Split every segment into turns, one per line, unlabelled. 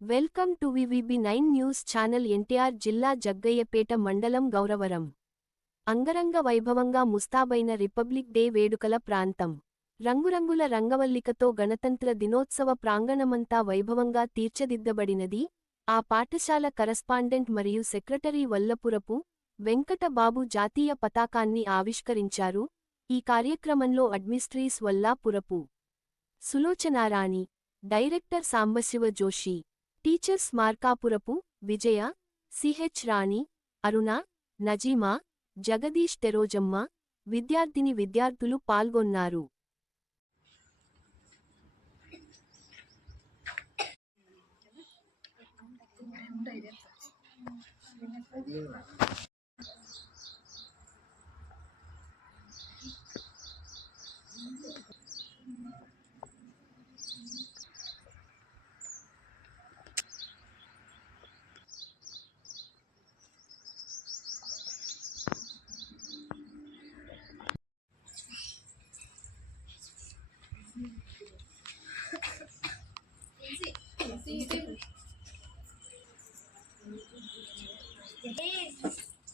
Welcome to VVB nine news channel NTR జిల్లా జగ్గయ్యపేట మండలం గౌరవరం. అంగరంగ వైభవంగా ముస్తాబైన రిపబ్లిక్ డే వేడుకల ప్రాంతం. రంగురంగుల రంగవల్లికతో గణతంత్ర దినోత్సవ ప్రాంగణమంతా వైభవంగా తీర్చదిద్దబడినది ఆ పాఠశాల కరస్పాండెంట్ మరియు సెక్రటరీ వల్లపురపు వెంకటబాబు జాతీయ పతాకాన్ని ఆవిష్కరించారు ఈ కార్యక్రమంలో headmistress Vallapurapu Sulochanarani director Sambasiva Joshi teachers Markapurapu Vijaya CH Rani Aruna Nazeema Jagadish Therojamma విద్యార్థిని విద్యార్థులు పాల్గొన్నారు.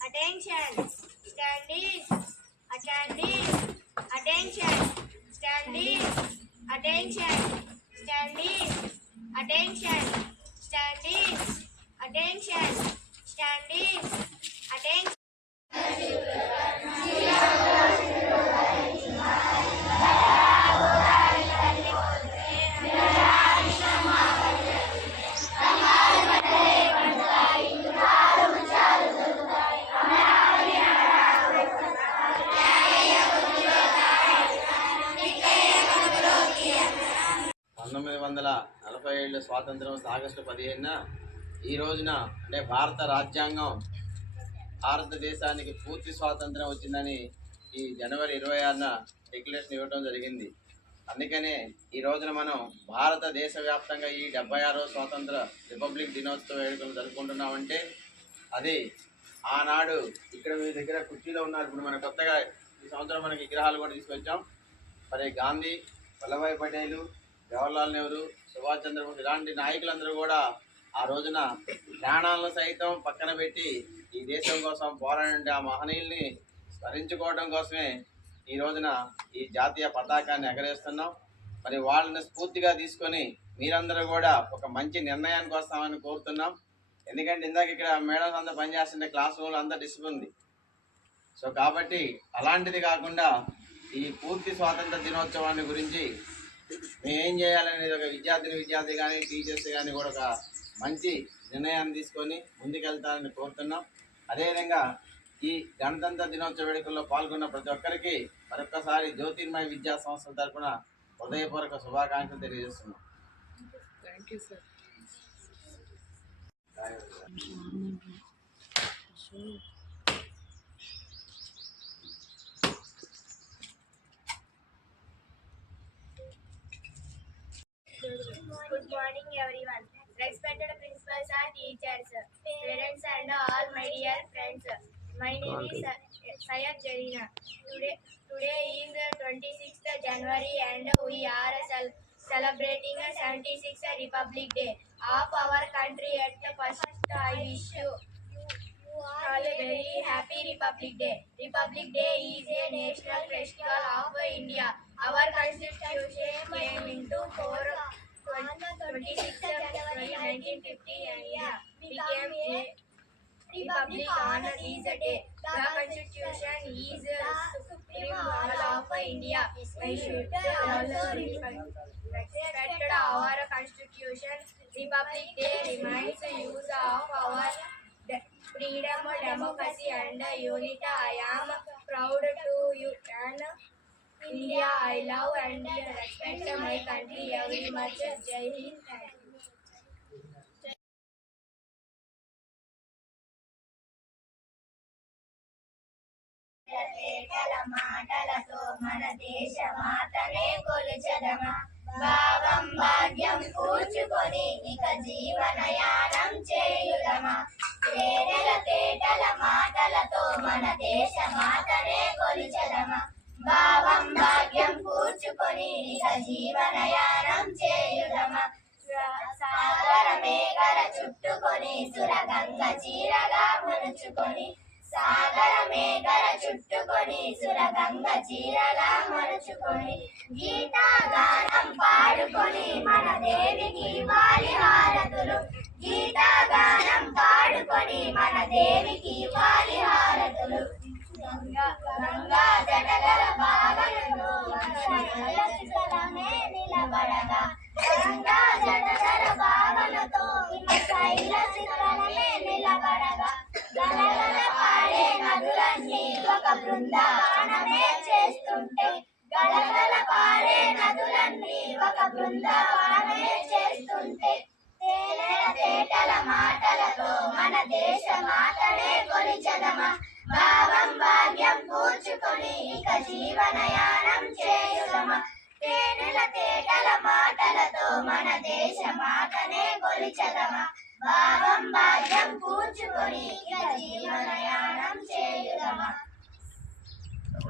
Attention, standing, attending, attention, standing, attention, standing, attention, standing, attention, standing, attention.
పంతొమ్మిది వందల నలభై ఏళ్ళ స్వాతంత్రం ఆగస్టు పదిహేనున ఈ రోజున అంటే భారత రాజ్యాంగం భారతదేశానికి పూర్తి స్వాతంత్రం వచ్చిందని ఈ జనవరి ఇరవై ఆరున డిక్లరేషన్ ఇవ్వడం జరిగింది. అందుకనే ఈ రోజున మనం భారతదేశ వ్యాప్తంగా ఈ డెబ్బై ఆరో స్వాతంత్ర రిపబ్లిక్ దినోత్సవ వేడుకలు జరుపుకుంటున్నామంటే అది ఆనాడు ఇక్కడ మీ దగ్గర కుర్చీలో ఉన్నారు. ఇప్పుడు మనం కొత్తగా ఈ సంవత్సరం మనకి విగ్రహాలు కూడా తీసుకొచ్చాం. మరి గాంధీ వల్లభాయ్ పటేలు జవహర్లాల్ నెహ్రూ సుభాష్ చంద్రబోస్ ఇలాంటి నాయకులందరూ కూడా ఆ రోజున ప్రాణాలను సైతం పక్కన పెట్టి ఈ దేశం కోసం పోరాడంటే ఆ మహనీయుల్ని స్మరించుకోవడం కోసమే ఈ రోజున ఈ జాతీయ పతాకాన్ని ఎగరేస్తున్నాం. మరి వాళ్ళని స్ఫూర్తిగా తీసుకొని మీరందరూ కూడా ఒక మంచి నిర్ణయానికి వస్తామని కోరుతున్నాం. ఎందుకంటే ఇందాక ఇక్కడ మేడమ్స్ అంతా పనిచేస్తుంటే క్లాస్ రూమ్లో అంతా డిసిప్లిన్ ఉంది. సో కాబట్టి అలాంటిది కాకుండా ఈ పూర్తి స్వాతంత్ర దినోత్సవాన్ని గురించి మేము ఏం చేయాలనేది ఒక విద్యార్థిని విద్యార్థి కానీ టీచర్స్ కానీ కూడా ఒక మంచి నిర్ణయాన్ని తీసుకొని ముందుకెళ్తారని కోరుతున్నాం. అదేవిధంగా ఈ గణతంత్ర దినోత్సవ వేడుకల్లో పాల్గొన్న ప్రతి ఒక్కరికి మరొక్కసారి జ్యోతిర్మయ విద్యా సంస్థల తరపున హృదయపూర్వక శుభాకాంక్షలు తెలియజేస్తున్నాం.
Good morning everyone. Respected principals and teachers, parents and all my dear friends. My name is Sayyad Jalina. Today, today is 26th January and we are celebrating 76th Republic Day of our country at the first I wish you all a very happy Republic Day. Republic Day is a national festival of India. Our constitution came into four 26 January 1950 a day. The constitution is the supreme law of India. We should also respect our constitution. Republic Day reminds the use of our freedom, democracy and unity. I am proud to you and India. I love and respect my country very much. Jai Hind. Thank you. పేటల మాటలతో మన దేశ మాతనే కొలుచదమా భావం భాగ్యం కూర్చుకొని ఇక జీవనయానం చేయుదమా తేనెల తేటల మాటలతో మన దేశ మాతనే కొలుచదమా భావం భాగ్యం కూర్చుకొని ఇక జీవనయానం చేయుదమా? సాగర
మేఘల చుట్టుకొని సురగంగ చీరగా మనుచుకొని సాగర మేఘర చుట్టుకొని సురగంగ చీరగా మనుచుకొని గీతాగానం పాడుకొని మన దేవికి వాలి హారతులు. గీతాగానం పాడుకొని మన దేవికి వాలి హారతులు. ఒక బృందావనమే చేస్తుంటే గలగల పారే నదులన్నీ ఒక బృందావనమే చేస్తుంటే. తేనెల తేటల మాటలతో మన దేశ మాటనే కొలిచదమా భావం భాగ్యం కూర్చుకొని ఇక జీవనయానం చేయుదమా. తేనెల తేటల మాటలతో మన దేశ మాటనే కొలిచదమా భావం భాగ్యం కూర్చుకొని ఇక జీవనయానం